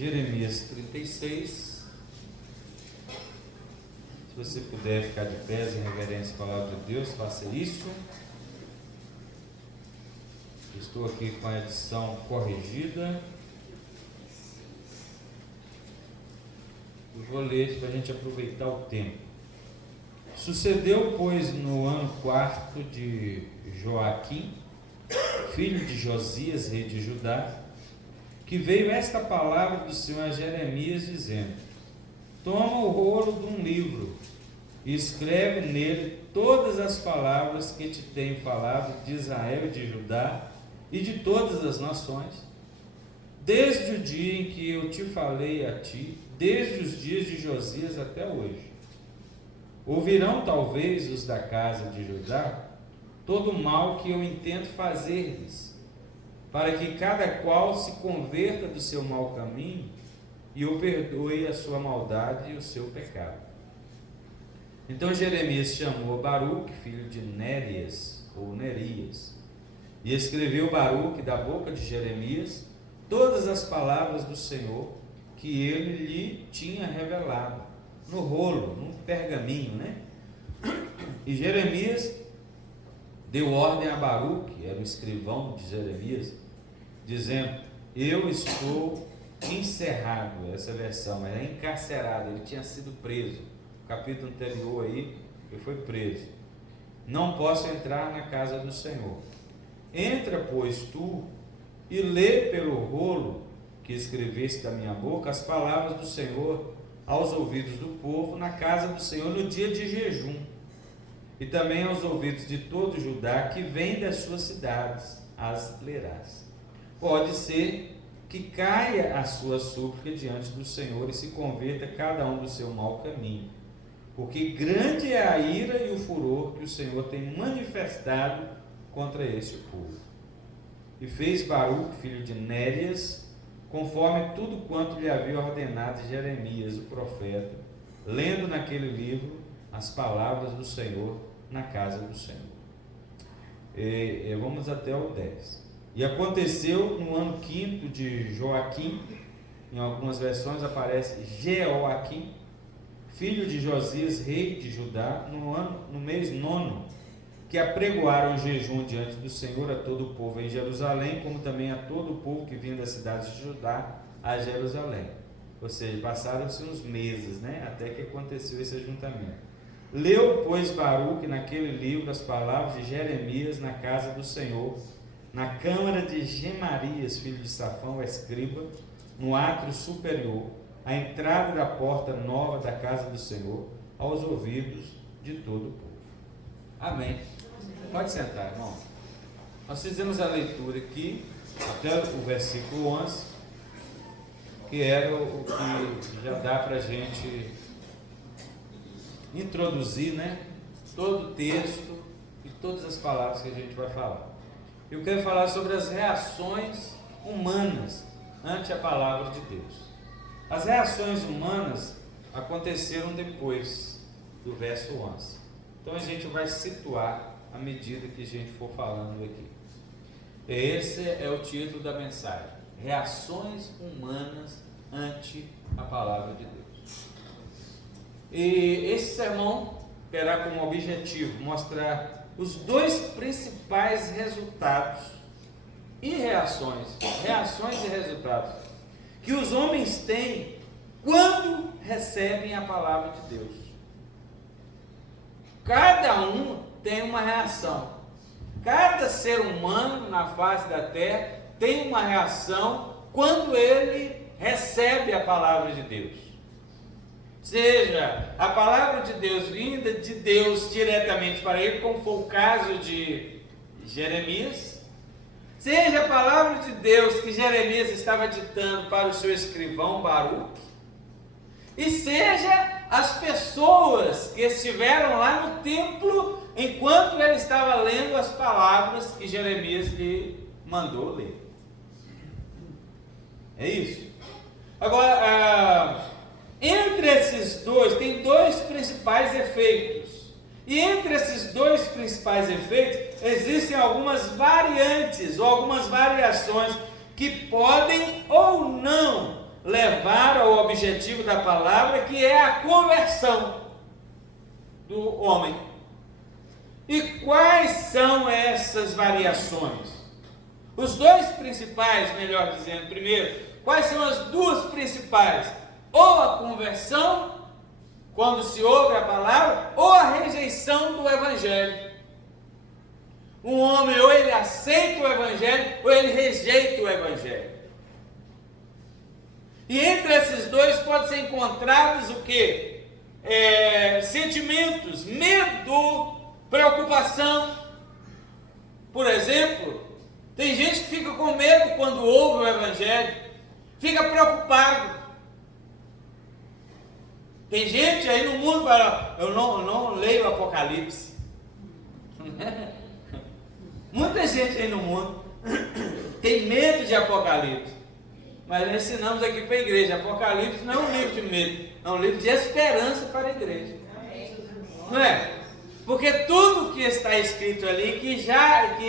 Jeremias 36. Se você puder ficar de pé em reverência à palavra de Deus, faça isso. Estou aqui com a edição corrigida. Eu vou ler para a gente aproveitar o tempo. Sucedeu, pois, no ano 4 de Joaquim, filho de Josias, rei de Judá, que veio esta palavra do Senhor a Jeremias, dizendo: toma o rolo de um livro e escreve nele todas as palavras que te tenho falado de Israel e de Judá e de todas as nações, desde o dia em que eu te falei a ti, desde os dias de Josias até hoje. Ouvirão talvez os da casa de Judá todo o mal que eu intento fazer-lhes, para que cada qual se converta do seu mau caminho e eu perdoe a sua maldade e o seu pecado. Então Jeremias chamou Baruque, filho de Nerias, ou Nerias, e escreveu Baruque da boca de Jeremias todas as palavras do Senhor que ele lhe tinha revelado, no rolo, num pergaminho, né? E Jeremias deu ordem a Baruque, era o escrivão de Jeremias, dizendo: eu estou encerrado, essa versão, era encarcerado, ele tinha sido preso, no capítulo anterior aí, ele foi preso, não posso entrar na casa do Senhor. Entra, pois, tu, e lê pelo rolo que escreveste da minha boca as palavras do Senhor aos ouvidos do povo na casa do Senhor no dia de jejum, e também aos ouvidos de todo Judá que vem das suas cidades, as lerás. Pode ser que caia a sua súplica diante do Senhor e se converta cada um do seu mau caminho, porque grande é a ira e o furor que o Senhor tem manifestado contra este povo. E fez Baruque, filho de Nérias, conforme tudo quanto lhe havia ordenado Jeremias, o profeta, lendo naquele livro as palavras do Senhor na casa do Senhor. Vamos até o 10. E aconteceu no ano 5º de Joaquim, em algumas versões aparece Jeoaquim, filho de Josias, rei de Judá, no mês 9, que apregoaram jejum diante do Senhor a todo o povo em Jerusalém, como também a todo o povo que vinha das cidades de Judá a Jerusalém. Ou seja, passaram-se uns meses, né, até que aconteceu esse ajuntamento. Leu, pois, Baruque naquele livro as palavras de Jeremias na casa do Senhor, na câmara de Gemarias, filho de Safão, escriba, no átrio superior, à entrada da porta nova da casa do Senhor, aos ouvidos de todo o povo. Amém. Pode sentar, irmão. Nós fizemos a leitura aqui, até o versículo 11, que era o que já dá para a gente introduzir, né, todo o texto e todas as palavras que a gente vai falar. Eu quero falar sobre as reações humanas ante a palavra de Deus. As reações humanas aconteceram depois do verso 11. Então a gente vai situar à medida que a gente for falando aqui. Esse é o título da mensagem: reações humanas ante a palavra de Deus. E esse sermão terá como objetivo mostrar os dois principais resultados e reações e resultados que os homens têm quando recebem a palavra de Deus. Cada um tem uma reação. Cada ser humano na face da terra tem uma reação quando ele recebe a palavra de Deus. Seja a palavra de Deus vinda de Deus diretamente para ele, como foi o caso de Jeremias, seja a palavra de Deus que Jeremias estava ditando para o seu escrivão Baruque, e seja as pessoas que estiveram lá no templo enquanto ele estava lendo as palavras que Jeremias lhe mandou ler. É isso. Agora, entre esses dois, tem dois principais efeitos. E entre esses dois principais efeitos, existem algumas variantes ou algumas variações que podem ou não levar ao objetivo da palavra, que é a conversão do homem. E quais são essas variações? Os dois principais, melhor dizendo, primeiro, quais são as duas principais? Ou a conversão, quando se ouve a palavra, ou a rejeição do evangelho. Um homem, ou ele aceita o evangelho, ou ele rejeita o evangelho. E entre esses dois pode ser encontrados o quê? Sentimentos, medo, preocupação. Por exemplo, tem gente que fica com medo quando ouve o evangelho, fica preocupado. Tem gente aí no mundo que fala, eu não leio o Apocalipse. Muita gente aí no mundo tem medo de Apocalipse. Mas nós ensinamos aqui para a igreja, Apocalipse não é um livro de medo, é um livro de esperança para a igreja. Não é? Porque tudo que está escrito ali, que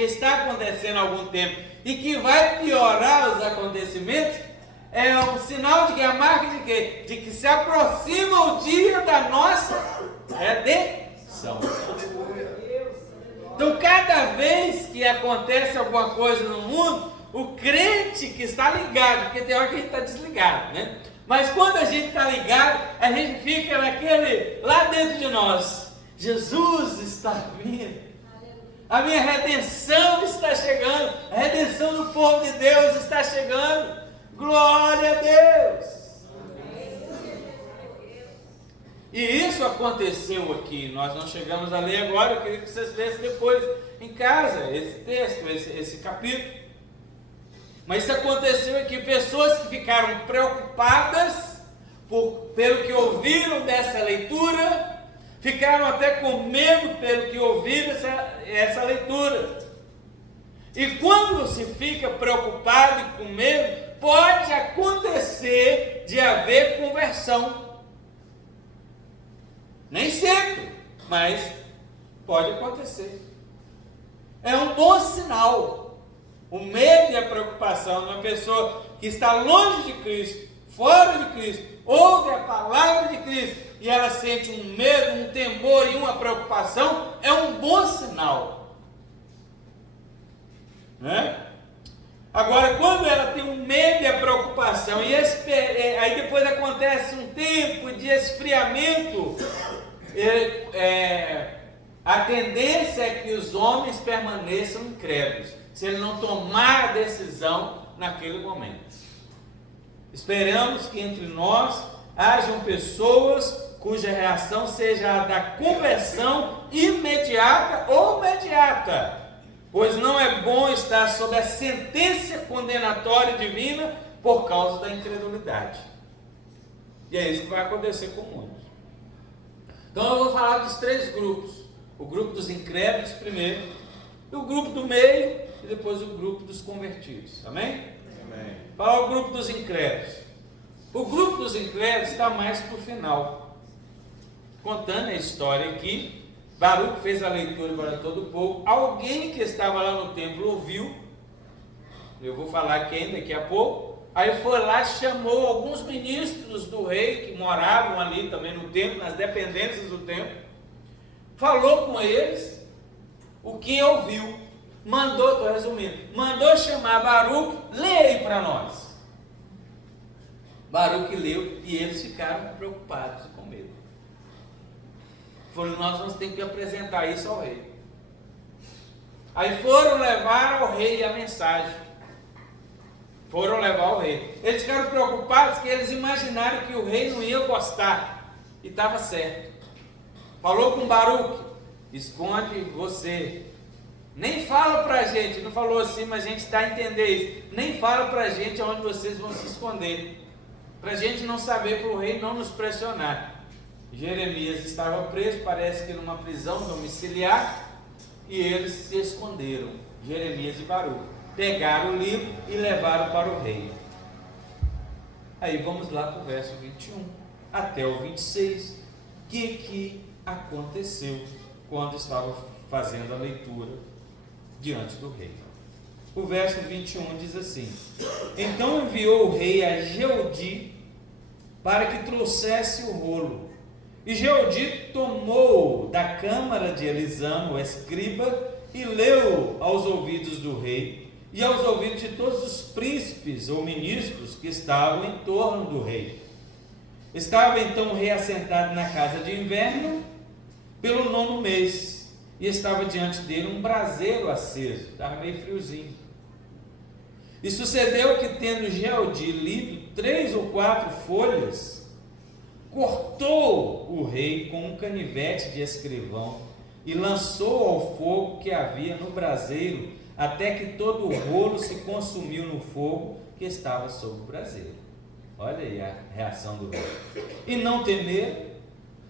está acontecendo há algum tempo e que vai piorar os acontecimentos, é um sinal de que a marca de quê? De que se aproxima o dia da nossa redenção. Então, cada vez que acontece alguma coisa no mundo, o crente que está ligado, porque tem hora que a gente está desligado, né? Mas quando a gente está ligado, a gente fica lá dentro de nós. Jesus está vindo. A minha redenção está chegando. A redenção do povo de Deus está chegando. Glória a Deus. E isso aconteceu aqui. Nós não chegamos a ler agora. Eu queria que vocês lessem depois em casa esse texto, esse capítulo. Mas isso aconteceu aqui, pessoas que ficaram preocupadas pelo que ouviram dessa leitura, ficaram até com medo pelo que ouviram essa leitura. E quando se fica preocupado e com medo, pode acontecer de haver conversão. Nem sempre, mas pode acontecer. É um bom sinal. O medo e a preocupação de uma pessoa que está longe de Cristo, fora de Cristo, ouve a palavra de Cristo e ela sente um medo, um temor e uma preocupação, é um bom sinal. Né? Agora, quando ela tem um medo e a preocupação, e aí depois acontece um tempo de esfriamento, a tendência é que os homens permaneçam incrédulos, se ele não tomar a decisão naquele momento. Esperamos que entre nós hajam pessoas cuja reação seja a da conversão imediata ou mediata, pois não é bom estar sob a sentença condenatória divina por causa da incredulidade. E é isso que vai acontecer com muitos. Então eu vou falar dos três grupos: o grupo dos incrédulos primeiro, o grupo do meio e depois o grupo dos convertidos. Amém? Amém. Falar o grupo dos incrédulos. O grupo dos incrédulos está mais para o final, contando a história aqui. Baruque fez a leitura para todo o povo. Alguém que estava lá no templo ouviu. Eu vou falar quem daqui a pouco. Aí foi lá, chamou alguns ministros do rei que moravam ali também no templo, nas dependências do templo. Falou com eles o que ouviu. Estou resumindo, mandou chamar Baruque, lê aí para nós. Baruque leu e eles ficaram preocupados e com medo. Foram, nós vamos ter que apresentar isso ao rei. Aí foram levar ao rei a mensagem. Foram levar ao rei. Eles ficaram preocupados que eles imaginaram que o rei não ia gostar. E estava certo. Falou com Baruque, esconde você. Nem fala para a gente, não falou assim, mas a gente está a entender isso. Nem fala para a gente onde vocês vão se esconder. Para a gente não saber, para o rei não nos pressionar. Jeremias estava preso, parece que numa prisão domiciliar, e eles se esconderam, Jeremias e Baruque. Pegaram o livro e levaram para o rei. Aí vamos lá para o verso 21 até o 26. O que aconteceu quando estava fazendo a leitura diante do rei? O verso 21 diz assim: então enviou o rei a Jeudi para que trouxesse o rolo. E Jeudi tomou da câmara de Elisama, o escriba, e leu aos ouvidos do rei e aos ouvidos de todos os príncipes ou ministros que estavam em torno do rei. Estava então o rei assentado na casa de inverno pelo 9º mês, e estava diante dele um braseiro aceso, estava meio friozinho. E sucedeu que, tendo Jeudi lido 3 ou 4 folhas, cortou o rei com um canivete de escrivão e lançou ao fogo que havia no braseiro, até que todo o rolo se consumiu no fogo que estava sobre o braseiro. Olha aí a reação do rei. E não temeram,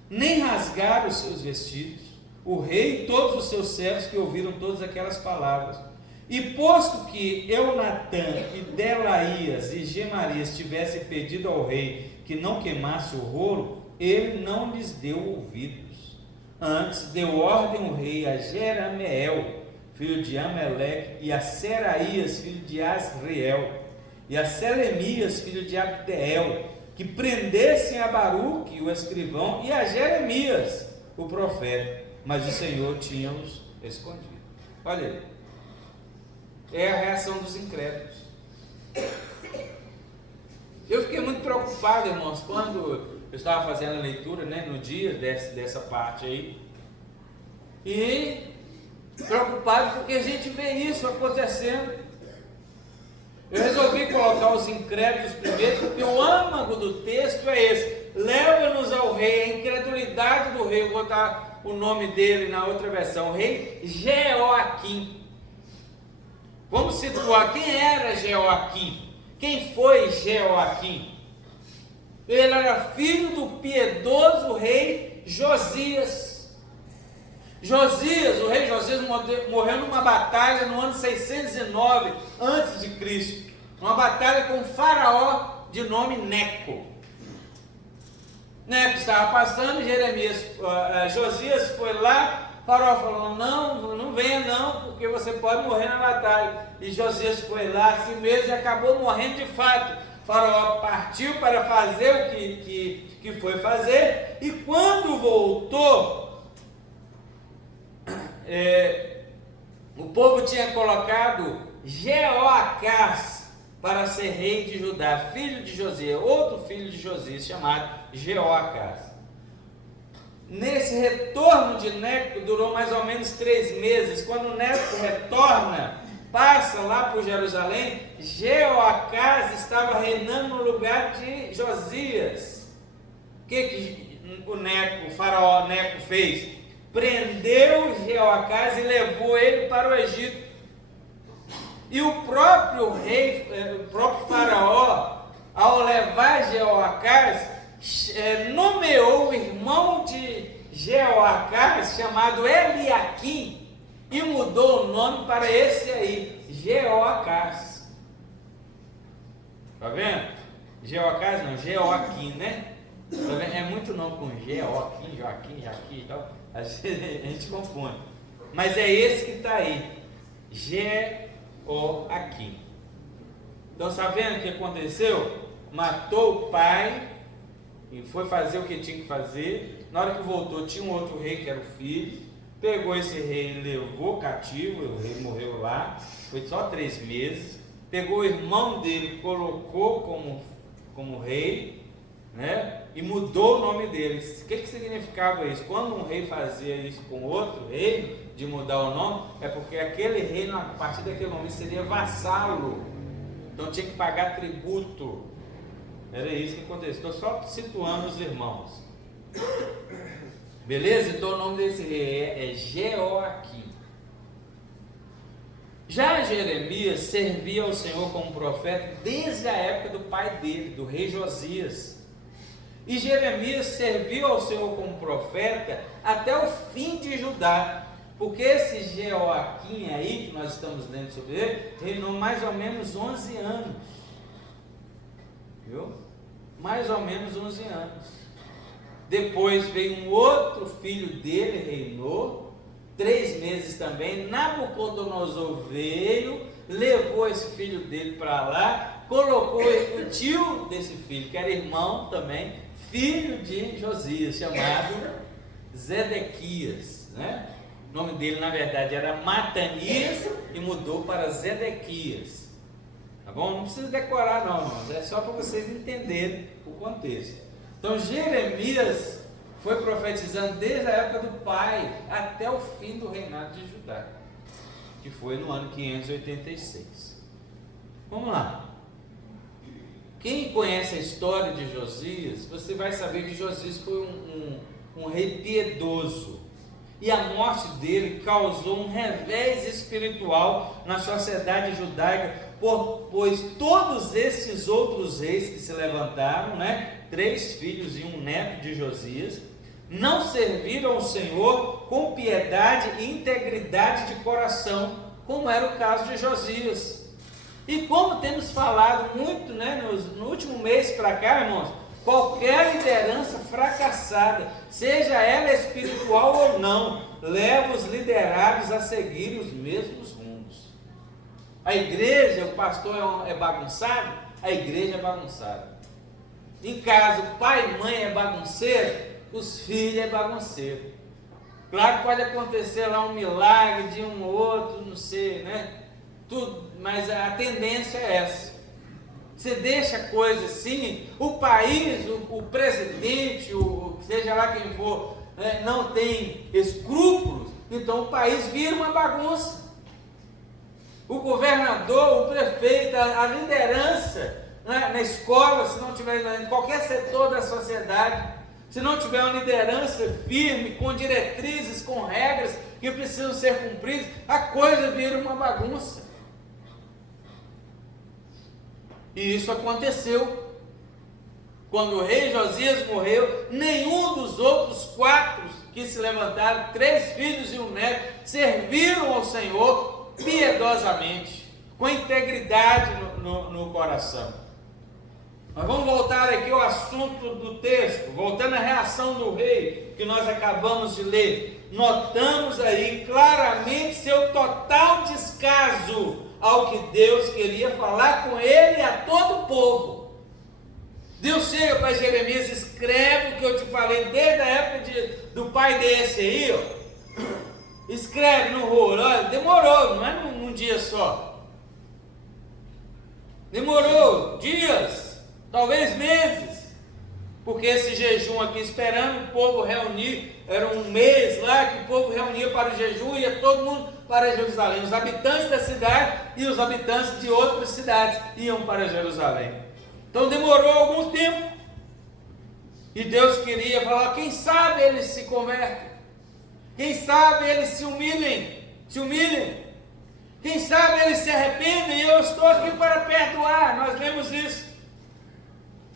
nem rasgaram os seus vestidos, o rei e todos os seus servos que ouviram todas aquelas palavras. E posto que Eunatã e Delaías e Gemarias tivessem pedido ao rei que não queimasse o rolo, ele não lhes deu ouvidos. Antes deu ordem o rei a Jerameel, filho de Ameleque, e a Seraías, filho de Asriel, e a Selemias, filho de Abdeel, que prendessem a Baruque, o escrivão, e a Jeremias, o profeta, mas o Senhor tinha-os escondido. Olha aí, é a reação dos incrédulos. Eu fiquei muito preocupado, irmãos, quando eu estava fazendo a leitura, no dia dessa parte aí, e preocupado porque a gente vê isso acontecendo. Eu resolvi colocar os incrédulos primeiro, porque o âmago do texto é esse: leva-nos ao rei, a incredulidade do rei. Eu vou dar o nome dele na outra versão, o rei Jeoaquim. Vamos situar quem era Jeoaquim. Quem foi Jeoaquim? Ele era filho do piedoso rei Josias. O rei Josias morreu numa batalha no ano 609 a.C., uma batalha com um faraó de nome Neco. Neco estava passando, Josias foi lá, o faraó falou: não venha não, porque você pode morrer na batalha. E Josias foi lá assim mesmo e acabou morrendo de fato. O faraó partiu para fazer o que foi fazer, e quando voltou, o povo tinha colocado Jeoacás para ser rei de Judá, filho de Josias, outro filho de Josias chamado Jeoacás. Nesse retorno de Neco durou mais ou menos 3 meses. Quando Neco retorna, passa lá por Jerusalém, Jeoacás estava reinando no lugar de Josias. O que o faraó Neco fez? Prendeu Jeoacás e levou ele para o Egito. E o próprio rei, o próprio faraó, ao levar Jeoacás, nomeou o irmão de Jeoacás, chamado Eliaquim, e mudou o nome para esse aí, Jeoacás. Tá vendo? Jeoacás não, Jeoaquim, né? Tá vendo? É muito nome com Jeoaquim, Joaquim, Jaqui e tal. Às vezes a gente confunde, mas é esse que está aí, Jeoaquim. Então, sabendo o que aconteceu? Matou o pai e foi fazer o que tinha que fazer. Na hora que voltou, tinha um outro rei que era o filho. Pegou esse rei e levou cativo. O rei morreu lá, foi só 3 meses. Pegou o irmão dele, colocou como rei, e mudou o nome deles. O que significava isso? Quando um rei fazia isso com outro rei, de mudar o nome, é porque aquele reino, a partir daquele momento, seria vassalo, então tinha que pagar tributo. Era isso que aconteceu. Estou só situando os irmãos, beleza? Então o nome desse rei é Jeoaquim. Já Jeremias servia ao Senhor como profeta desde a época do pai dele, do rei Josias. E Jeremias serviu ao Senhor como profeta até o fim de Judá, porque esse Jeoaquim aí, que nós estamos lendo sobre ele, reinou mais ou menos 11 anos, viu? Mais ou menos 11 anos. Depois veio um outro filho dele, reinou 3 meses também. Nabucodonosor veio, levou esse filho dele para lá, colocou o tio desse filho, que era irmão também, filho de Josias, chamado Zedequias, né? O nome dele na verdade era Matanias e mudou para Zedequias, tá bom? Não precisa decorar não, irmãos, é só para vocês entenderem o contexto. Então Jeremias foi profetizando desde a época do pai até o fim do reinado de Judá, que foi no ano 586. Vamos lá. Quem conhece a história de Josias, você vai saber que Josias foi um rei piedoso, e a morte dele causou um revés espiritual na sociedade judaica, pois todos esses outros reis que se levantaram, né, 3 filhos e um neto de Josias, não serviram ao Senhor com piedade e integridade de coração, como era o caso de Josias. E como temos falado muito, né, no último mês para cá, irmãos, qualquer liderança fracassada, seja ela espiritual ou não, leva os liderados a seguir os mesmos rumos. A igreja, o pastor é bagunçado, a igreja é bagunçada. Em casa, o pai e mãe é bagunceiro, os filhos é bagunceiro. Claro que pode acontecer lá um milagre de um ou outro, não sei, né? Tudo, mas a tendência é essa. Você deixa coisa assim, o país, o presidente, seja lá quem for, né, não tem escrúpulos, então o país vira uma bagunça. O governador, o prefeito, a liderança, né, na escola, se não tiver em qualquer setor da sociedade, se não tiver uma liderança firme, com diretrizes, com regras que precisam ser cumpridas, a coisa vira uma bagunça. E isso aconteceu. Quando o rei Josias morreu, nenhum dos outros 4 que se levantaram, 3 filhos e um neto, serviram ao Senhor piedosamente, com integridade no coração. Mas vamos voltar aqui ao assunto do texto, voltando à reação do rei, que nós acabamos de ler. Notamos aí claramente seu total descaso ao que Deus queria falar com ele e a todo o povo. Deus chega para Jeremias, escreve o que eu te falei desde a época do pai desse aí, ó. Escreve no rolo. Olha, demorou, não é num dia só. Demorou dias, talvez meses, porque esse jejum aqui, esperando o povo reunir, era um mês lá que o povo reunia para o jejum, ia todo mundo para Jerusalém, os habitantes da cidade e os habitantes de outras cidades iam para Jerusalém. Então demorou algum tempo, e Deus queria falar, quem sabe eles se convertem, quem sabe eles se humilhem, quem sabe eles se arrependem, e eu estou aqui para perdoar. Nós lemos isso.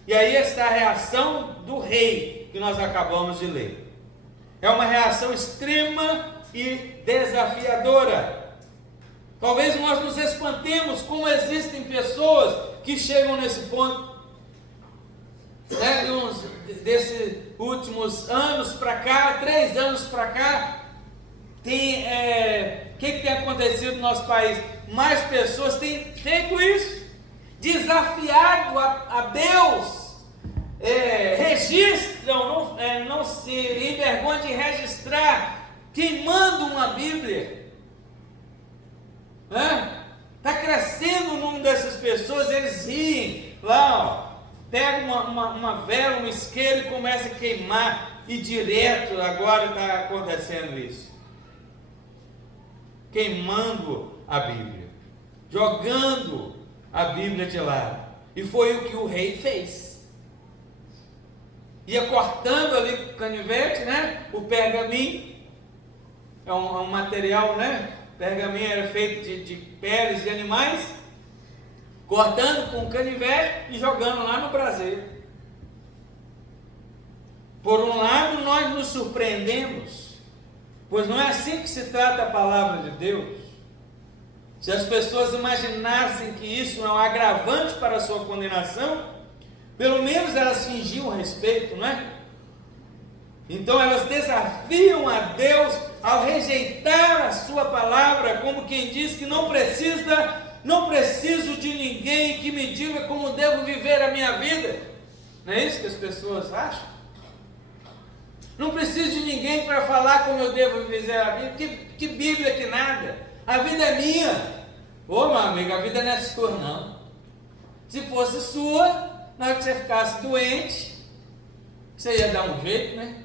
E aí está a reação do rei, que nós acabamos de ler. É uma reação extrema e desafiadora. Talvez nós nos espantemos como existem pessoas que chegam nesse ponto, né, desses últimos anos para cá, 3 anos para cá, o que tem acontecido no nosso país? Mais pessoas têm feito isso, desafiado a Deus, registram, não se envergonham de registrar, queimando uma Bíblia. Está crescendo o número dessas pessoas, eles riem lá, pega uma vela, um isqueiro e começa a queimar, e direto agora está acontecendo isso, queimando a Bíblia, jogando a Bíblia de lado. E foi o que o rei fez, ia cortando ali com o canivete, né, o pergaminho, é um material, né, pergaminho era feito de peles de animais, cortando com o canivete e jogando lá no braseiro. Por um lado, nós nos surpreendemos, pois não é assim que se trata a palavra de Deus. Se as pessoas imaginassem que isso é um agravante para a sua condenação, pelo menos elas fingiam respeito, não é? Então elas desafiam a Deus ao rejeitar a sua palavra, como quem diz que não precisa não preciso de ninguém que me diga como devo viver a minha vida. Não é isso que as pessoas acham? Não preciso de ninguém para falar como eu devo viver a vida. Que Bíblia que nada. A vida é minha. Ô, meu amigo, a vida não é sua, não. Se fosse sua, na hora que você ficasse doente, você ia dar um jeito, né?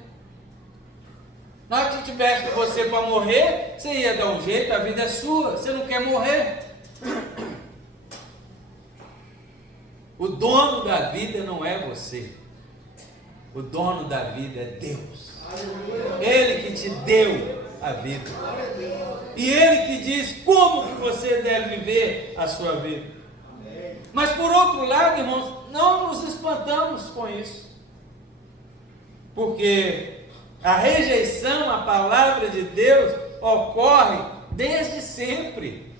Na hora que tivesse você para morrer, você ia dar um jeito, a vida é sua, você não quer morrer. O dono da vida não é você. O dono da vida é Deus. Ele que te deu a vida. E Ele que diz como que você deve viver a sua vida. Mas por outro lado, irmãos, não nos espantamos com isso. Porque a rejeição à palavra de Deus ocorre desde sempre.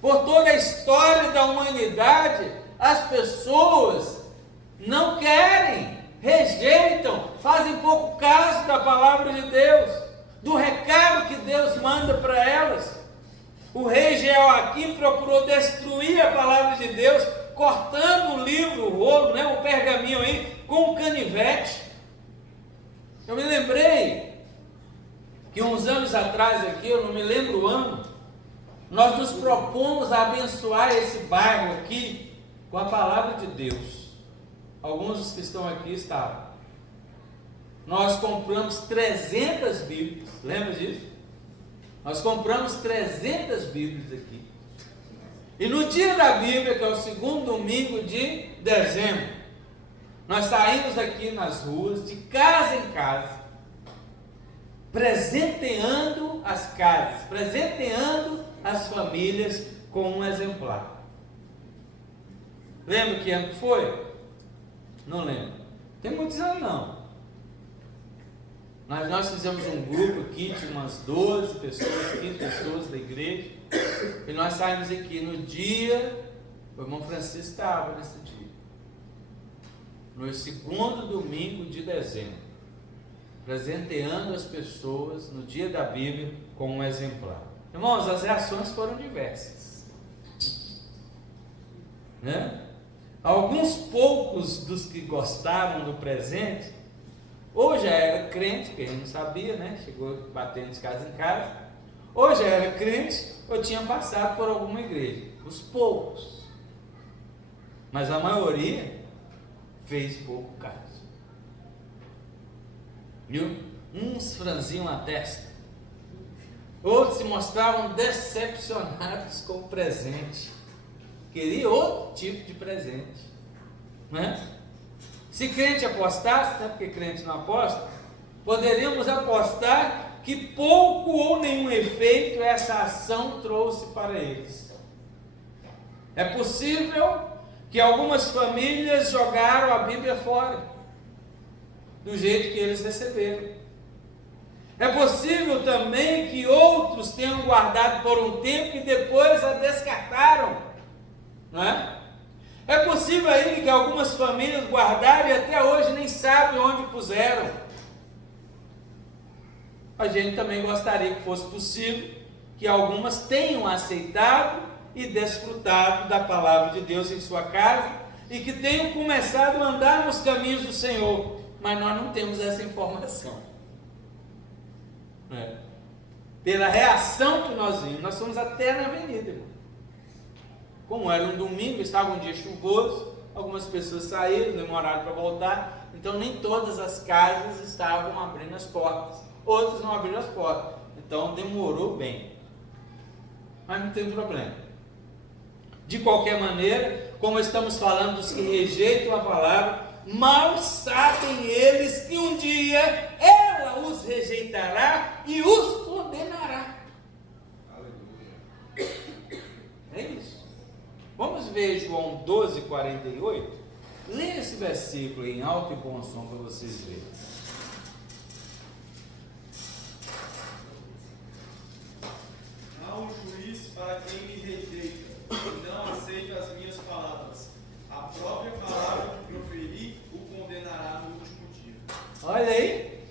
Por toda a história da humanidade, as pessoas não querem, rejeitam, fazem pouco caso da palavra de Deus, do recado que Deus manda para elas. O rei Jeoaquim procurou destruir a palavra de Deus, cortando o livro, o rolo, né, o pergaminho aí, com um canivete. Eu me lembrei que uns anos atrás aqui, eu não me lembro o ano, nós nos propomos a abençoar esse bairro aqui com a palavra de Deus. Alguns dos que estão aqui estavam. Nós compramos 300 Bíblias, lembra disso? Nós compramos 300 Bíblias aqui. E no dia da Bíblia, que é o segundo domingo de dezembro, nós saímos aqui nas ruas, de casa em casa, presenteando as casas, presenteando as famílias com um exemplar. Lembra que ano que foi? Não lembro. Tem muitos anos não. Mas nós fizemos um grupo aqui, tinha umas 12 pessoas, 15 pessoas da igreja, e nós saímos aqui no dia, o irmão Francisco estava nesse dia, no segundo domingo de dezembro, presenteando as pessoas no dia da Bíblia com um exemplar. Irmãos, as reações foram diversas, né? Alguns poucos dos que gostaram do presente, ou já era crente, porque a gente não sabia, né? Chegou batendo de casa em casa, ou já era crente, ou tinha passado por alguma igreja. Os poucos, mas a maioria fez pouco caso. Viu? Uns franziam a testa, outros se mostravam decepcionados com o presente, queria outro tipo de presente, né? Se crente apostasse, né, porque crente não aposta, poderíamos apostar que pouco ou nenhum efeito essa ação trouxe para eles. É possível que algumas famílias jogaram a Bíblia fora, do jeito que eles receberam. É possível também que outros tenham guardado por um tempo e depois a descartaram, não é? É possível ainda que algumas famílias guardaram e até hoje nem sabem onde puseram. A gente também gostaria que fosse possível que algumas tenham aceitado e desfrutado da palavra de Deus em sua casa e que tenham começado a andar nos caminhos do Senhor, mas nós não temos essa informação. Pela reação que nós vimos, nós fomos até na avenida, irmão. Como era um domingo, estava um dia chuvoso, algumas pessoas saíram, demoraram para voltar, então nem todas as casas estavam abrindo as portas, outras não abriram as portas, então demorou bem, mas não tem problema. De qualquer maneira, como estamos falando dos que rejeitam a palavra, mal sabem eles que um dia ela os rejeitará e os condenará. Aleluia. É isso. Vamos ver João 12:48. Leia esse versículo em alto e bom som para vocês verem. Há um juiz para quem me rejeita e não aceita as minhas palavras. A própria palavra que proferi o condenará no último dia. Olha aí.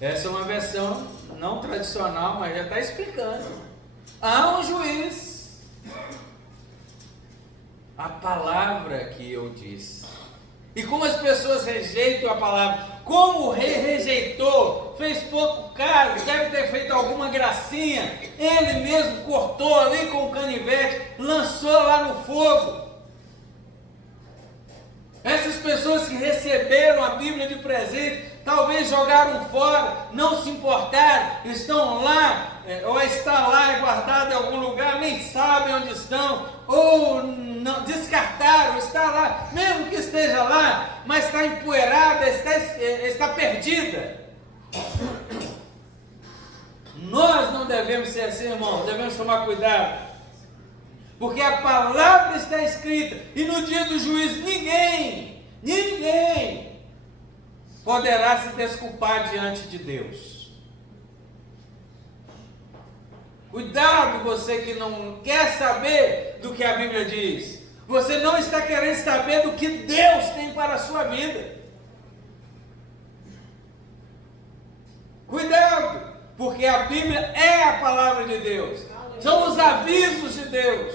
Essa é uma versão não tradicional, mas já está explicando. Há um juiz. A palavra que eu disse. E como as pessoas rejeitam a palavra, como o rei rejeitou, fez pouco caso, deve ter feito alguma gracinha, ele mesmo cortou ali com o canivete, lançou lá no fogo. Essas pessoas que receberam a Bíblia de presente, talvez jogaram fora, não se importaram, estão lá, ou está lá guardado em algum lugar, nem sabem onde estão, ou não, descartaram, está lá, mesmo que esteja lá, mas está empoeirada, está perdida. Nós não devemos ser assim, irmão, devemos tomar cuidado, porque a palavra está escrita, e no dia do juízo ninguém poderá se desculpar diante de Deus. Cuidado, você que não quer saber do que a Bíblia diz. Você não está querendo saber do que Deus tem para a sua vida. Cuidado, porque a Bíblia é a palavra de Deus. São os avisos de Deus.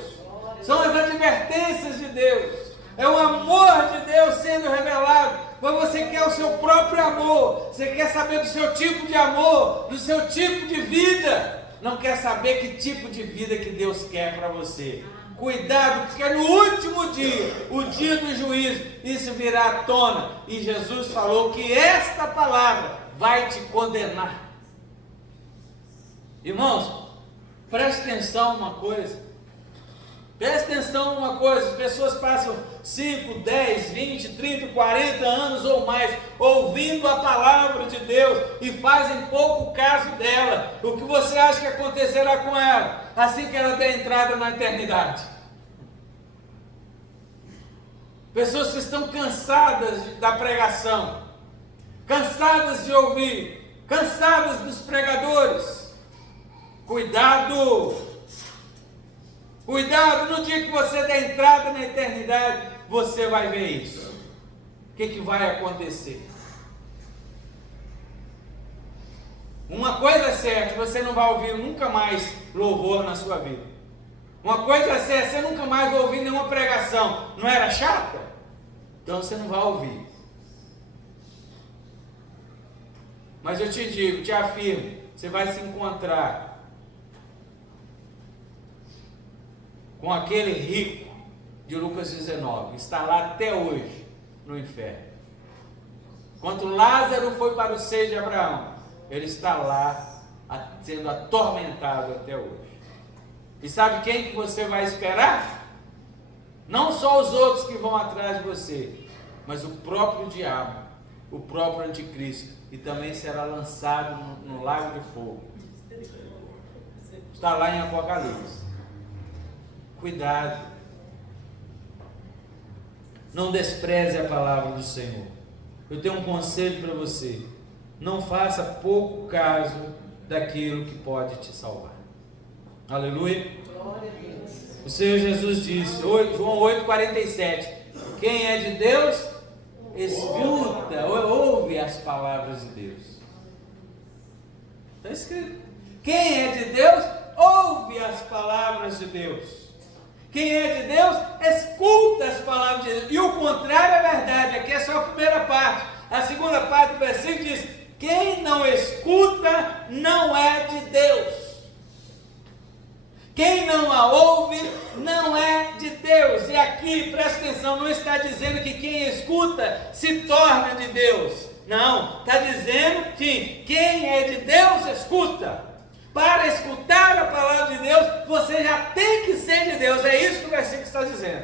São as advertências de Deus. É o amor de Deus sendo revelado. Mas você quer o seu próprio amor. Você quer saber do seu tipo de amor, do seu tipo de vida. Não quer saber que tipo de vida que Deus quer para você. Cuidado, porque no último dia, o dia do juízo, isso virá à tona. E Jesus falou que esta palavra vai te condenar. Irmãos, preste atenção uma coisa. Preste atenção uma coisa, as pessoas passam 5, 10, 20, 30, 40 anos ou mais ouvindo a palavra de Deus e fazem pouco caso dela. O que você acha que acontecerá com ela assim que ela der entrada na eternidade? Pessoas que estão cansadas da pregação, cansadas de ouvir, cansadas dos pregadores. Cuidado! Cuidado, no dia que você der entrada na eternidade, você vai ver isso. O que vai acontecer? Uma coisa é certa, você não vai ouvir nunca mais louvor na sua vida. Uma coisa é certa, você nunca mais vai ouvir nenhuma pregação. Não era chata? Então você não vai ouvir. Mas eu te digo, te afirmo, você vai se encontrar com aquele rico de Lucas 19, está lá até hoje no inferno. Enquanto Lázaro foi para o seio de Abraão, ele está lá sendo atormentado até hoje. E sabe quem que você vai esperar? Não só os outros que vão atrás de você, mas o próprio diabo, o próprio anticristo, e também será lançado no lago de fogo. Está lá em Apocalipse. Cuidado, não despreze a palavra do Senhor. Eu tenho um conselho para você: não faça pouco caso daquilo que pode te salvar. Aleluia. O Senhor Jesus disse, João 8,47: quem é de Deus, escuta, ouve as palavras de Deus. Está escrito: quem é de Deus, ouve as palavras de Deus. Quem é de Deus, escuta as palavras de Deus. E o contrário é verdade. Aqui é só a primeira parte. A segunda parte do versículo diz: quem não escuta, não é de Deus. Quem não a ouve, não é de Deus. E aqui, presta atenção, não está dizendo que quem escuta se torna de Deus. Não, está dizendo que quem é de Deus, escuta. Para escutar a palavra de Deus, você já tem que ser de Deus. É isso que o versículo está dizendo.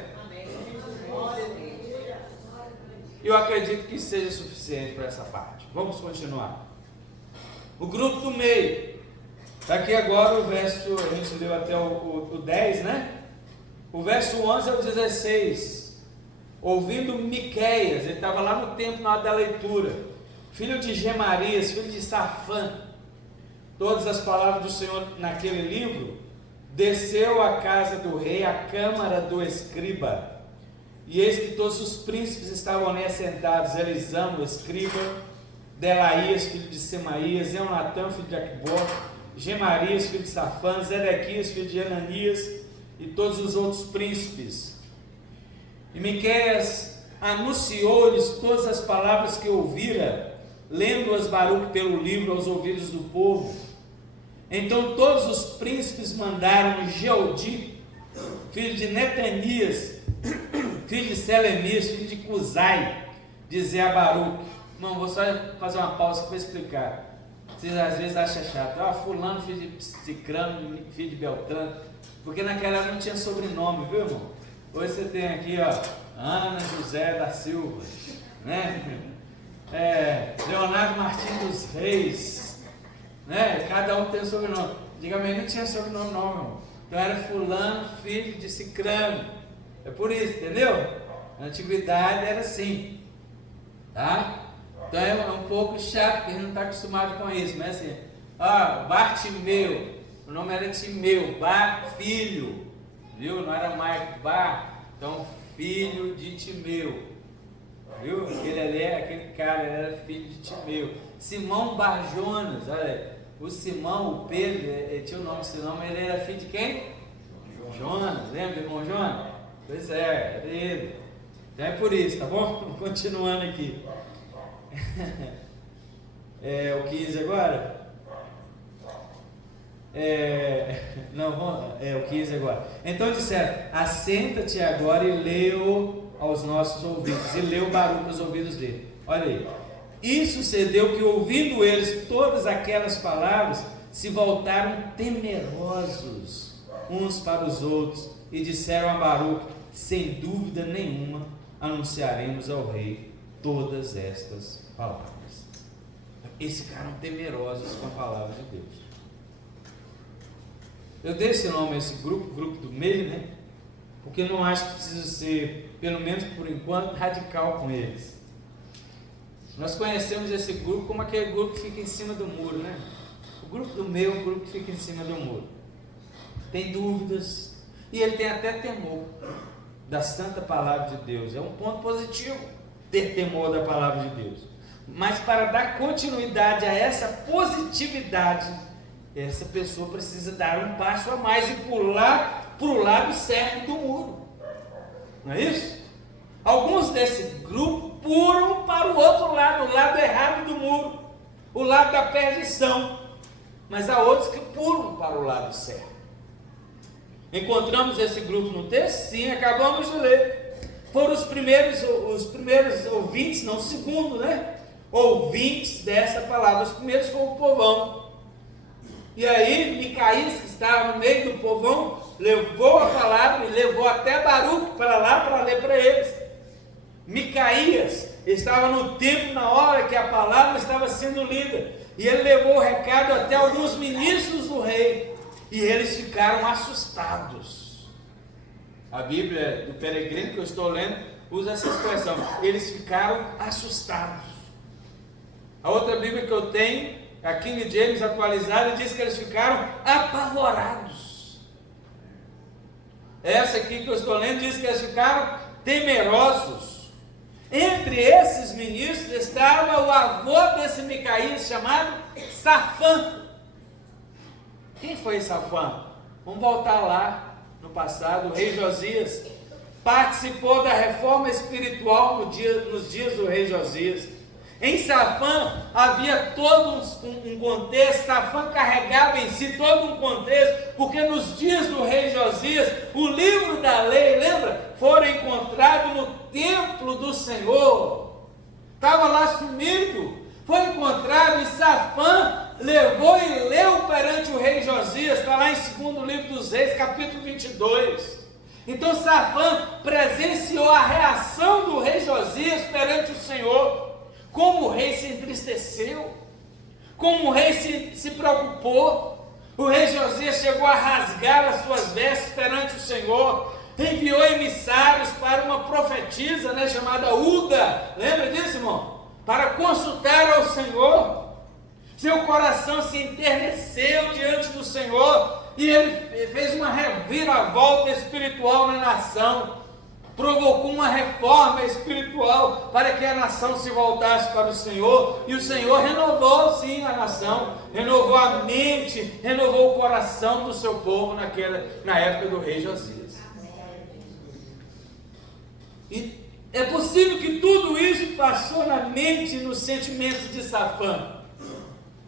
Eu acredito que seja suficiente para essa parte. Vamos continuar. O grupo do meio. Daqui agora o verso, a gente leu até o 10, né? O verso 11 ao 16. Ouvindo Miqueias, ele estava lá no templo na hora da leitura. Filho de Gemarias, filho de Safã. Todas as palavras do Senhor naquele livro. Desceu à casa do rei, à câmara do escriba. E eis que todos os príncipes estavam ali assentados: Elisama, o escriba, Delaías, filho de Semaías, Eunatã, filho de Aquibor, Gemarias, filho de Safã, Zedequias, filho de Ananias, e todos os outros príncipes. E Miqueias anunciou-lhes todas as palavras que ouvira, lendo-as Baruque pelo livro aos ouvidos do povo. Então todos os príncipes mandaram Geodi, filho de Netanias, filho de Selemias, filho de Cusai, dizer a Baruque. Irmão, vou só fazer uma pausa para explicar. Vocês às vezes acham chato. Fulano, filho de Cicrano, filho de Beltrano. Porque naquela época não tinha sobrenome, viu, irmão? Hoje você tem aqui, Ana José da Silva, né? Leonardo Martins dos Reis, né? Cada um tem sobrenome. Antigamente não tinha sobrenome não, irmão. Então era fulano, filho de Cicrano. É por isso, entendeu? Na antiguidade era assim, tá? Então é um pouco chato, porque a gente não está acostumado com isso, mas assim, Bartimeu, o nome era Timeu, filho, viu? Não era Marco, então filho de Timeu, viu? Aquele cara, ele era filho de Timeu. Simão Barjonas, olha, o Simão, o Pedro, ele tinha o nome, senão ele era filho de quem? Jonas, lembra do irmão Jonas? Pois é, era ele. Então é por isso, tá bom? Continuando aqui. O 15 agora? O 15 agora. Então disseram: assenta-te agora e leu aos nossos ouvidos. E leu Baruque aos ouvidos dele. Olha aí. E sucedeu que, ouvindo eles todas aquelas palavras, se voltaram temerosos uns para os outros e disseram a Baruque: sem dúvida nenhuma anunciaremos ao rei todas estas palavras. Eles ficaram temerosos com a palavra de Deus. Eu dei esse nome a esse grupo do meio, né? Porque eu não acho que precisa ser, pelo menos por enquanto, radical com eles. Nós conhecemos esse grupo como aquele grupo que fica em cima do muro, né? O grupo do meio é um grupo que fica em cima do muro. Tem dúvidas e ele tem até temor da santa palavra de Deus. É um ponto positivo ter temor da palavra de Deus. Mas para dar continuidade a essa positividade, essa pessoa precisa dar um passo a mais e pular para o lado certo do muro. Não é isso? Alguns desse grupo pulam para o outro lado, o lado errado do muro, o lado da perdição. Mas há outros que pulam para o lado certo. Encontramos esse grupo no texto? Sim, acabamos de ler. Foram os primeiros ouvintes, não o segundo, né? Ouvintes dessa palavra. Os primeiros foram o povão. E aí, Micaías, que estava no meio do povão, levou a palavra e levou até Baruque para lá para ler para eles. Micaías estava no templo na hora que a palavra estava sendo lida. E ele levou o recado até alguns ministros do rei. E eles ficaram assustados. A Bíblia do Peregrino que eu estou lendo usa essa expressão. Eles ficaram assustados. A outra Bíblia que eu tenho, a King James atualizada, diz que eles ficaram apavorados. Essa aqui que eu estou lendo diz que eles ficaram temerosos. Entre esses ministros estava o avô desse Micaías, chamado Safã. Quem foi Safã? Vamos voltar lá no passado. O rei Josias participou da reforma espiritual nos dias do rei Josias. Em Safã havia todo um contexto. Safã carregava em si todo um contexto, porque nos dias do rei Josias, o livro da lei, lembra? Foram encontrados no templo do Senhor. Estava lá sumido. Foi encontrado e Safã levou e leu perante o rei Josias. Está lá em 2º livro dos Reis, capítulo 22. Então Safã presenciou a reação do rei Josias perante o Senhor. Como o rei se entristeceu, como o rei se preocupou. O rei Josias chegou a rasgar as suas vestes perante o Senhor, enviou emissários para uma profetisa, chamada Uda, lembra disso, irmão? Para consultar ao Senhor. Seu coração se enterneceu diante do Senhor, e ele fez uma reviravolta espiritual na nação. provocou uma reforma espiritual para que a nação se voltasse para o Senhor, e o Senhor renovou sim a nação, renovou a mente, renovou o coração do seu povo na época do rei Josias. E é possível que tudo isso passou na mente e nos sentimentos de Safã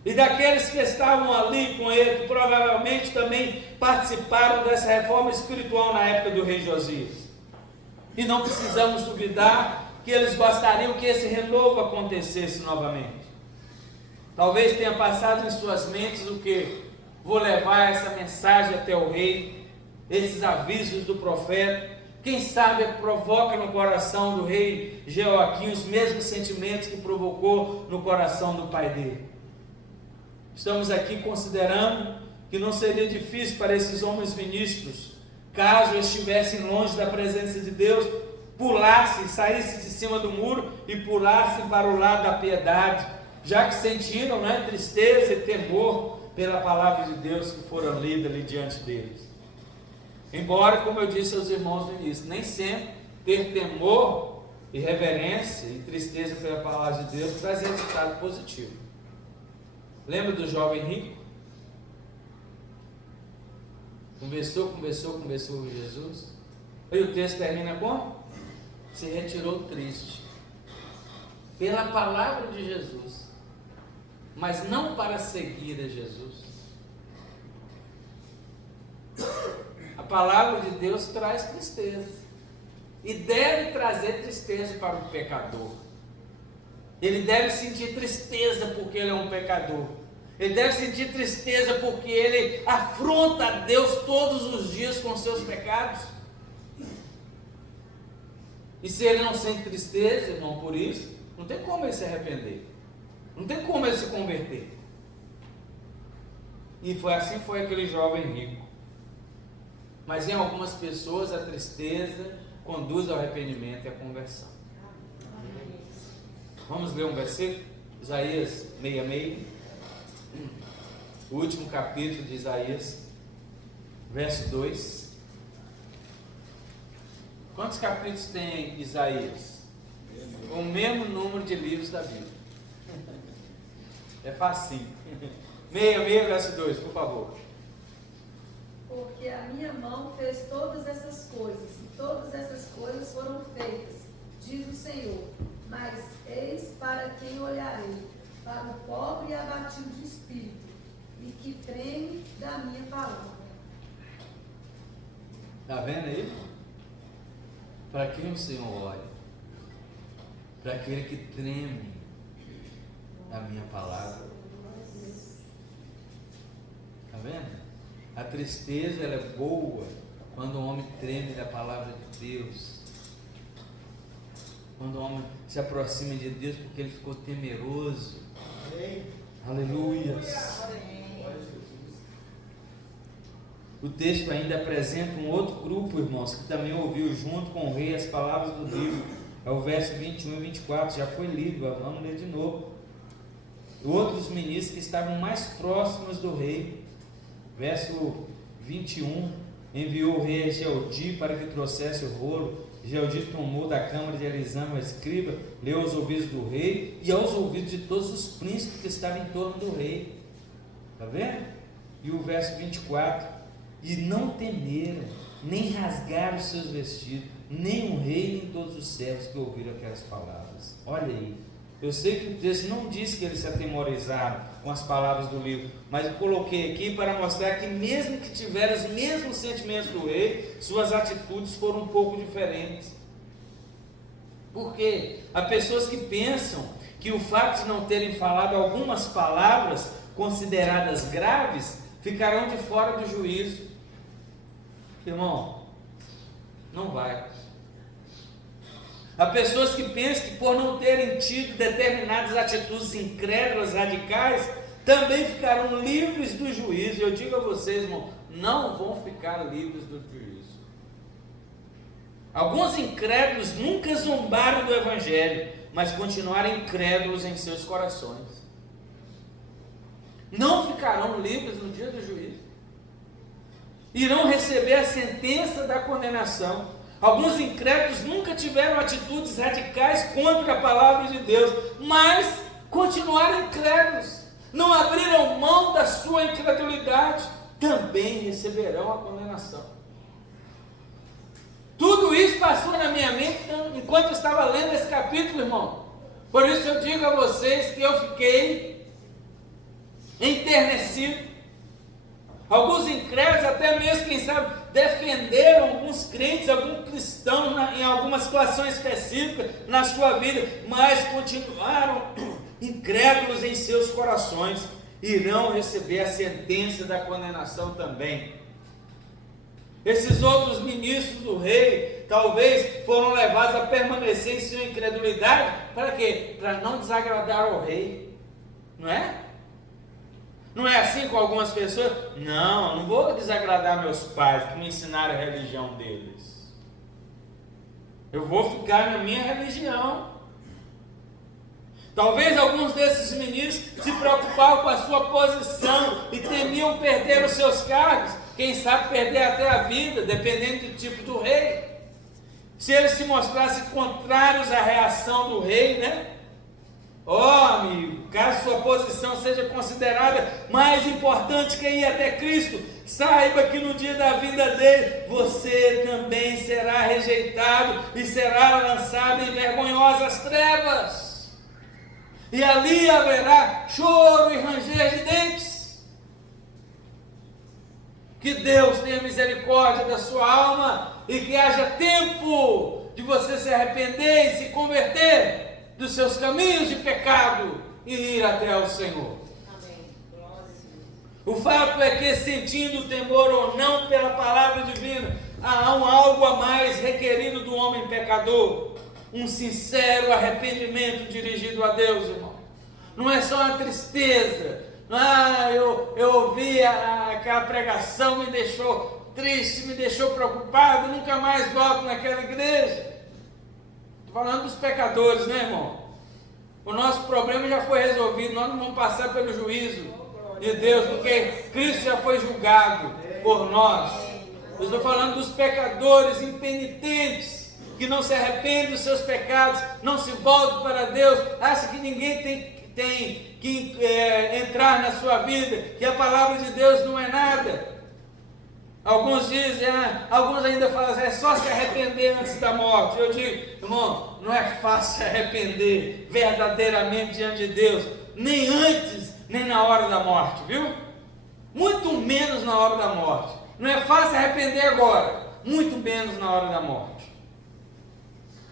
e daqueles que estavam ali com ele, que provavelmente também participaram dessa reforma espiritual na época do rei Josias. E não precisamos duvidar que eles gostariam que esse renovo acontecesse novamente. Talvez tenha passado em suas mentes o que? Vou levar essa mensagem até o rei, esses avisos do profeta. Quem sabe provoca no coração do rei Jeoaquim os mesmos sentimentos que provocou no coração do pai dele. Estamos aqui considerando que não seria difícil para esses homens ministros, caso estivessem longe da presença de Deus, pulassem, saíssem de cima do muro e pulassem para o lado da piedade, já que sentiram, tristeza e temor pela palavra de Deus que foram lidas ali diante deles. Embora, como eu disse aos irmãos no início, nem sempre ter temor e reverência e tristeza pela palavra de Deus traz resultado positivo. Lembra do jovem rico? Conversou com Jesus. E o texto termina como? Se retirou triste pela palavra de Jesus, mas não para seguir a Jesus. A palavra de Deus traz tristeza e deve trazer tristeza para o pecador. Ele deve sentir tristeza porque ele é um pecador. Ele deve sentir tristeza porque ele afronta a Deus todos os dias com seus pecados. E se ele não sente tristeza, irmão, por isso, não tem como ele se arrepender. Não tem como ele se converter. E assim foi aquele jovem rico. Mas em algumas pessoas a tristeza conduz ao arrependimento e à conversão. Vamos ler um versículo? Isaías 66. O último capítulo de Isaías, verso 2. Quantos capítulos tem Isaías? O mesmo número de livros da Bíblia. É facinho. 66, verso 2, por favor. Porque a minha mão fez todas essas coisas, e todas essas coisas foram feitas, diz o Senhor. Mas eis para quem olharei, para o pobre e abatido de espírito, e que treme da minha palavra. Está vendo aí? Para quem o Senhor olha? Para aquele que treme da minha palavra. Está vendo? A tristeza ela é boa quando o homem treme da palavra de Deus. Quando o homem se aproxima de Deus porque ele ficou temeroso. Aleluia. O texto ainda apresenta um outro grupo, irmãos, que também ouviu junto com o rei as palavras do livro. É o verso 21 e 24, já foi lido, vamos ler de novo. Outros ministros que estavam mais próximos do rei. Verso 21, enviou o rei a Geodi para que trouxesse o rolo. Geodi tomou da câmara de Elisama, o escriba, leu aos ouvidos do rei e aos ouvidos de todos os príncipes que estavam em torno do rei. Está vendo? E o verso 24, e não temeram, nem rasgaram os seus vestidos, nem o rei, nem todos os servos que ouviram aquelas palavras. Olha aí. Eu sei que o texto não diz que eles se atemorizaram com as palavras do livro, mas eu coloquei aqui para mostrar que mesmo que tiveram os mesmos sentimentos do rei, suas atitudes foram um pouco diferentes. Porque há pessoas que pensam que o fato de não terem falado algumas palavras consideradas graves, ficarão de fora do juízo. Irmão, não vai. Há pessoas que pensam que por não terem tido determinadas atitudes incrédulas, radicais, também ficarão livres do juízo. Eu digo a vocês, irmão, não vão ficar livres do juízo. Alguns incrédulos nunca zombaram do Evangelho, mas continuaram incrédulos em seus corações. Não ficarão livres no dia do juízo. Irão receber a sentença da condenação. Alguns incrédulos nunca tiveram atitudes radicais contra a palavra de Deus, mas continuaram incrédulos, não abriram mão da sua incredulidade, também receberão a condenação. Tudo isso passou na minha mente enquanto eu estava lendo esse capítulo, irmão. Por isso eu digo a vocês que eu fiquei enternecido. Alguns incrédulos, até mesmo, quem sabe, defenderam alguns crentes, alguns cristãos em alguma situação específica na sua vida, mas continuaram incrédulos em seus corações, irão receber a sentença da condenação também. Esses outros ministros do rei, talvez foram levados a permanecer em sua incredulidade, para quê? Para não desagradar ao rei, não é? Não é assim com algumas pessoas? Não vou desagradar meus pais que me ensinaram a religião deles. Eu vou ficar na minha religião. Talvez alguns desses ministros se preocupavam com a sua posição e temiam perder os seus cargos, quem sabe perder até a vida, dependendo do tipo do rei. Se eles se mostrassem contrários à reação do rei, né? Amigo, caso sua posição seja considerada mais importante que ir até Cristo, saiba que no dia da vinda dele, você também será rejeitado e será lançado em vergonhosas trevas. E ali haverá choro e ranger de dentes. Que Deus tenha misericórdia da sua alma e que haja tempo de você se arrepender e se converter dos seus caminhos de pecado e ir até ao Senhor. Amém. Glória a Deus. O fato é que, sentindo temor ou não pela palavra divina, há algo a mais requerido do homem pecador, um sincero arrependimento dirigido a Deus, irmão. Não é só uma tristeza. Eu ouvi aquela pregação, me deixou triste, me deixou preocupado, nunca mais volto naquela igreja. Falando dos pecadores, né, irmão? O nosso problema já foi resolvido, nós não vamos passar pelo juízo de Deus, porque Cristo já foi julgado por nós. Eu estou falando dos pecadores impenitentes, que não se arrependem dos seus pecados, não se voltam para Deus, acham que ninguém tem que entrar na sua vida, que a palavra de Deus não é nada. Alguns dizem, alguns ainda falam assim, é só se arrepender antes da morte. Eu digo, irmão, não é fácil se arrepender verdadeiramente diante de Deus, nem antes, nem na hora da morte, viu? Muito menos na hora da morte. Não é fácil se arrepender agora, muito menos na hora da morte.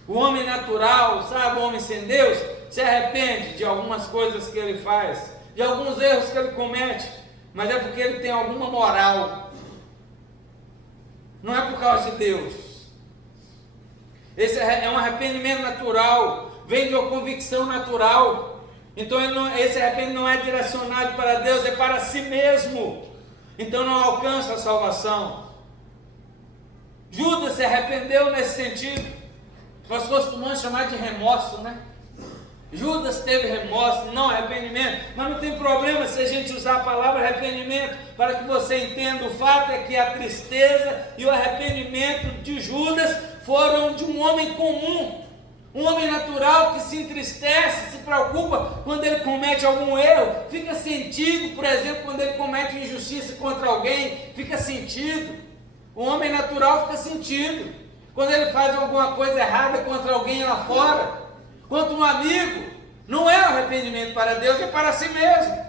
O homem natural, sabe, o homem sem Deus, se arrepende de algumas coisas que ele faz, de alguns erros que ele comete, mas é porque ele tem alguma moral. Não é por causa de Deus. Esse é um arrependimento natural, vem de uma convicção natural. Então esse arrependimento não é direcionado para Deus, é para si mesmo. Então não alcança a salvação. Judas se arrependeu nesse sentido. Nós costumamos chamar de remorso, né? Judas teve remorso, não arrependimento, mas não tem problema se a gente usar a palavra arrependimento, para que você entenda. O fato é que a tristeza e o arrependimento de Judas foram de um homem comum, um homem natural que se entristece, se preocupa quando ele comete algum erro, fica sentido, por exemplo, quando ele comete injustiça contra alguém, fica sentido. O homem natural fica sentido quando ele faz alguma coisa errada contra alguém lá fora. Quanto um amigo, não é arrependimento para Deus, é para si mesmo.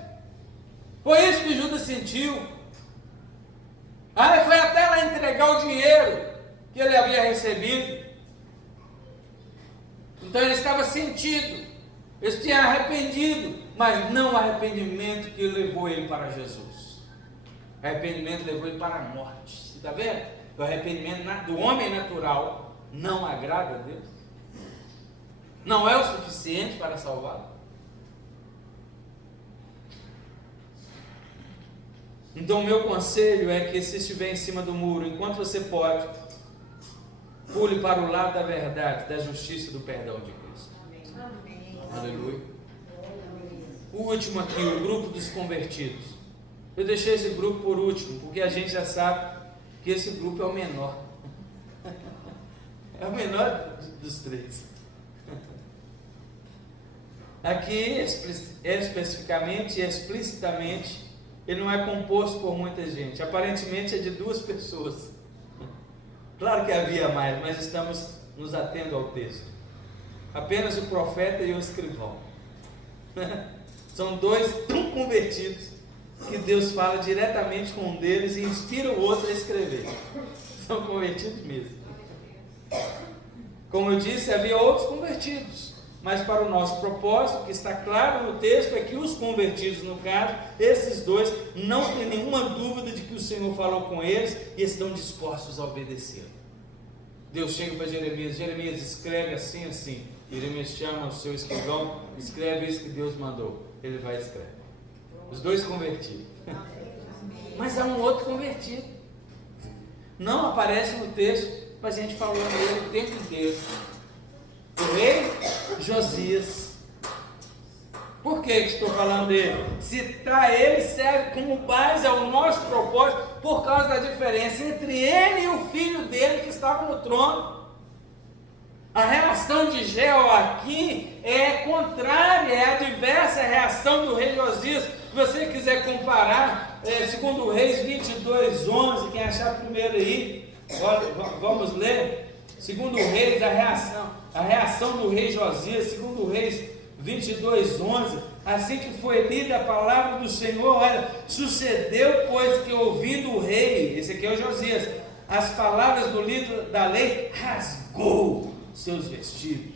Foi isso que Judas sentiu. Ele foi até lá entregar o dinheiro que ele havia recebido. Então ele estava sentido, ele tinha arrependido, mas não o arrependimento que levou ele para Jesus. O arrependimento levou ele para a morte. Você está vendo? O arrependimento do homem natural não agrada a Deus. Não é o suficiente para salvá-lo. Então o meu conselho é que, se estiver em cima do muro, enquanto você pode, pule para o lado da verdade, da justiça e do perdão de Cristo. Amém. Aleluia. O último aqui, o grupo dos convertidos. Eu deixei esse grupo por último, porque a gente já sabe que esse grupo é o menor. É o menor dos três. Aqui, especificamente e explicitamente, ele não é composto por muita gente. Aparentemente é de 2 pessoas. Claro que havia mais, mas estamos nos atendo ao texto. Apenas o profeta e o escrivão. São 2 tão convertidos que Deus fala diretamente com um deles e inspira o outro a escrever. São convertidos mesmo. Como eu disse, havia outros convertidos, mas para o nosso propósito, que está claro no texto, é que os convertidos, no caso, esses 2, não tem nenhuma dúvida de que o Senhor falou com eles e estão dispostos a obedecer. Deus chega para Jeremias: Jeremias, escreve assim, assim. Jeremias chama o seu escrivão, escreve isso que Deus mandou. Ele vai e escreve. Os 2 convertidos. Mas há um outro convertido. Não aparece no texto, mas a gente falou nele o tempo inteiro. O rei Josias. Por que estou falando dele? Citar ele serve como base ao nosso propósito, por causa da diferença entre ele e o filho dele que estava no trono. A reação de Jeoaquim é contrária, é adversa à reação do rei Josias. Se você quiser comparar, segundo Reis 22:11, quem achar primeiro aí, vamos ler. Segundo Reis, a reação do rei Josias, segundo Reis 22:11, assim que foi lida a palavra do Senhor, olha, sucedeu, pois, que ouvindo o rei, esse aqui é o Josias, as palavras do livro da lei, rasgou seus vestidos.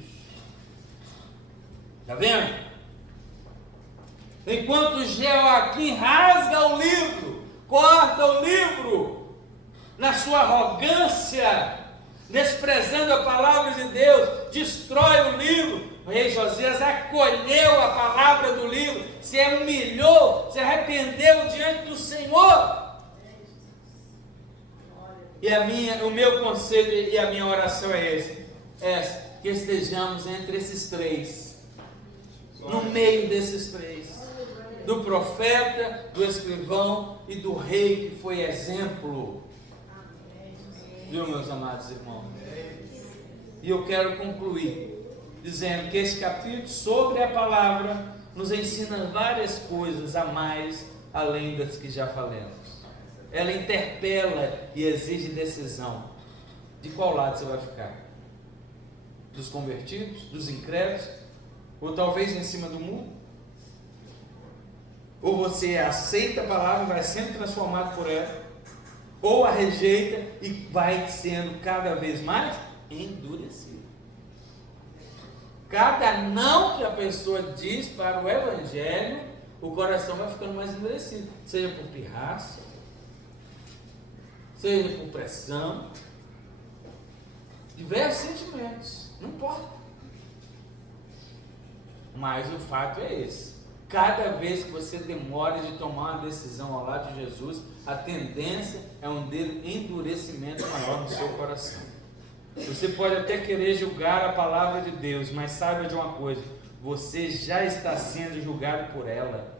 Está vendo? Enquanto Jeoaquim rasga o livro, corta o livro, na sua arrogância, desprezando a palavra de Deus, destrói o livro, o rei Josias acolheu a palavra do livro, se humilhou, se arrependeu diante do Senhor. E o meu conselho e a minha oração é que estejamos entre esses 3, no meio desses 3, do profeta, do escrivão e do rei que foi exemplo. Viu, meus amados irmãos? E eu quero concluir dizendo que esse capítulo sobre a palavra nos ensina várias coisas a mais, além das que já falamos. Ela interpela e exige decisão. De qual lado você vai ficar? Dos convertidos? Dos incrédulos? Ou talvez em cima do muro? Ou você aceita a palavra e vai sendo transformado por ela, ou a rejeita e vai sendo cada vez mais endurecido. Cada não que a pessoa diz para o evangelho, o coração vai ficando mais endurecido, seja por pirraça, seja por pressão, diversos sentimentos, não importa. Mas o fato é esse: cada vez que você demora de tomar uma decisão ao lado de Jesus, a tendência é um endurecimento maior no seu coração. Você pode até querer julgar a palavra de Deus, mas saiba de uma coisa: você já está sendo julgado por ela,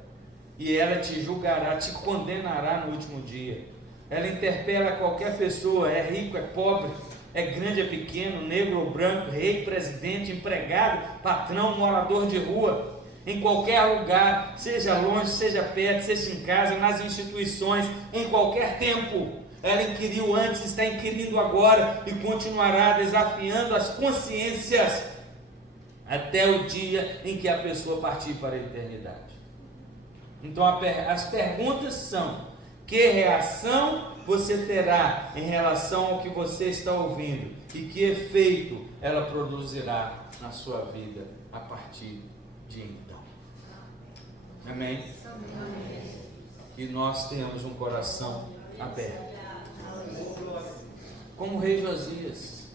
e ela te julgará, te condenará no último dia. Ela interpela qualquer pessoa, é rico, é pobre, é grande, é pequeno, negro ou branco, rei, presidente, empregado, patrão, morador de rua, em qualquer lugar, seja longe, seja perto, seja em casa, nas instituições, em qualquer tempo. Ela inquiriu antes, está inquirindo agora e continuará desafiando as consciências até o dia em que a pessoa partir para a eternidade. Então as perguntas são: que reação você terá em relação ao que você está ouvindo e que efeito ela produzirá na sua vida a partir de então? Amém? E nós temos um coração aberto, como o rei Josias.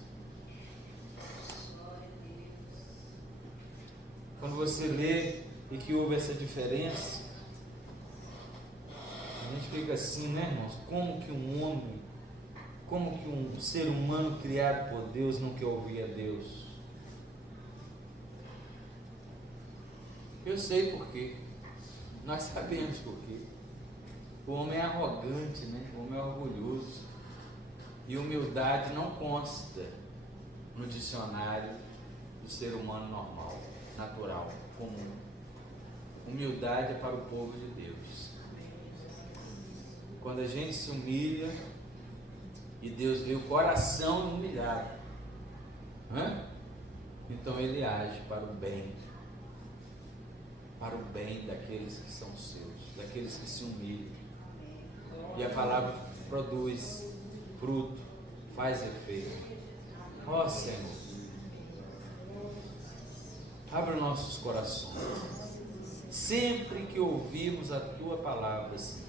Quando você lê e que houve essa diferença, a gente fica assim, né, irmãos? Como que um homem, como que um ser humano criado por Deus não quer ouvir a Deus? Eu sei por quê. Nós sabemos por quê. O homem é arrogante, né? O homem é orgulhoso. E humildade não consta no dicionário do ser humano normal, natural, comum. Humildade é para o povo de Deus. Quando a gente se humilha e Deus vê o coração humilhado, então Ele age para o bem daqueles que são seus, daqueles que se humilham. E a palavra produz fruto, faz efeito. Ó Senhor, abre os nossos corações. Sempre que ouvirmos a Tua palavra, Senhor,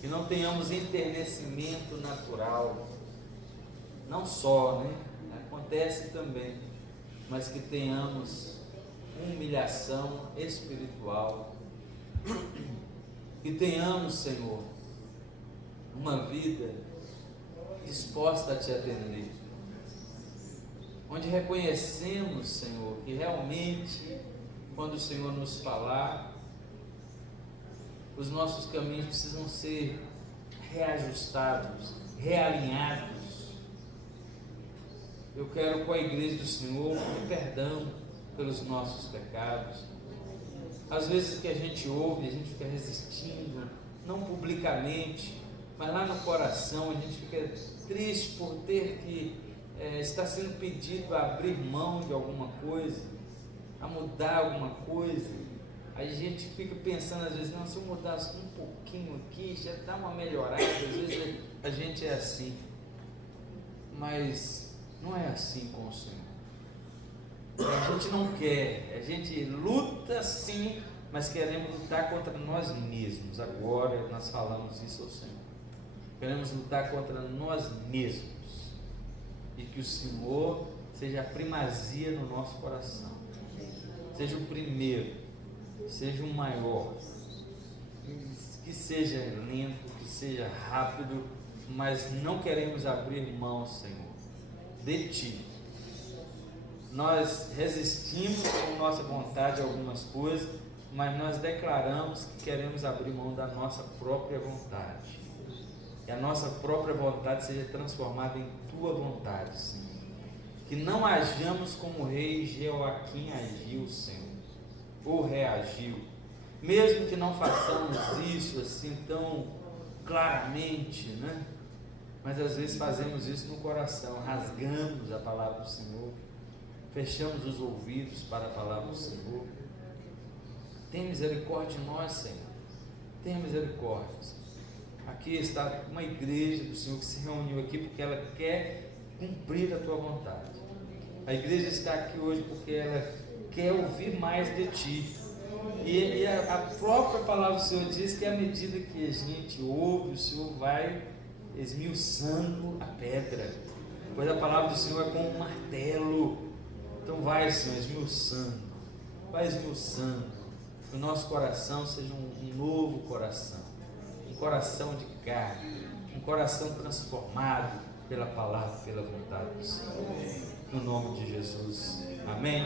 que não tenhamos enternecimento natural, não só, acontece também, mas que tenhamos humilhação espiritual, que tenhamos, Senhor, uma vida disposta a Te atender, onde reconhecemos, Senhor, que realmente, quando o Senhor nos falar, os nossos caminhos precisam ser reajustados, realinhados. Eu quero, com a igreja do Senhor, pedir perdão pelos nossos pecados. Às vezes que a gente ouve, a gente fica resistindo, não publicamente, mas lá no coração a gente fica triste por ter que estar sendo pedido a abrir mão de alguma coisa, a mudar alguma coisa. Aí a gente fica pensando às vezes, não, se eu mudasse um pouquinho aqui, já dá uma melhorada. Às vezes a gente é assim, mas não é assim com o Senhor. A gente não quer, a gente luta sim, mas queremos lutar contra nós mesmos. Agora nós falamos isso ao Senhor. Queremos lutar contra nós mesmos. E que o Senhor seja a primazia no nosso coração. Seja o primeiro, seja o maior. Que seja lento, que seja rápido, mas não queremos abrir mão, Senhor, de Ti. Nós resistimos com nossa vontade a algumas coisas, mas nós declaramos que queremos abrir mão da nossa própria vontade. Que a nossa própria vontade seja transformada em Tua vontade, Senhor. Que não hajamos como o rei Jeoaquim agiu, Senhor, ou reagiu. Mesmo que não façamos isso assim tão claramente, mas às vezes fazemos isso no coração, rasgamos a palavra do Senhor, fechamos os ouvidos para a palavra do Senhor. Tem misericórdia de nós, Senhor. Tenha misericórdia. Aqui está uma igreja do Senhor que se reuniu aqui porque ela quer cumprir a Tua vontade. A igreja está aqui hoje porque ela quer ouvir mais de Ti. E a própria palavra do Senhor diz que à medida que a gente ouve, o Senhor vai esmiuçando a pedra. Pois a palavra do Senhor é como um martelo. Então vai, Senhor, esmiuçando. Vai esmiuçando. Que o nosso coração seja um novo coração. Um coração de carne. Um coração transformado pela palavra, pela vontade do Senhor. No nome de Jesus. Amém.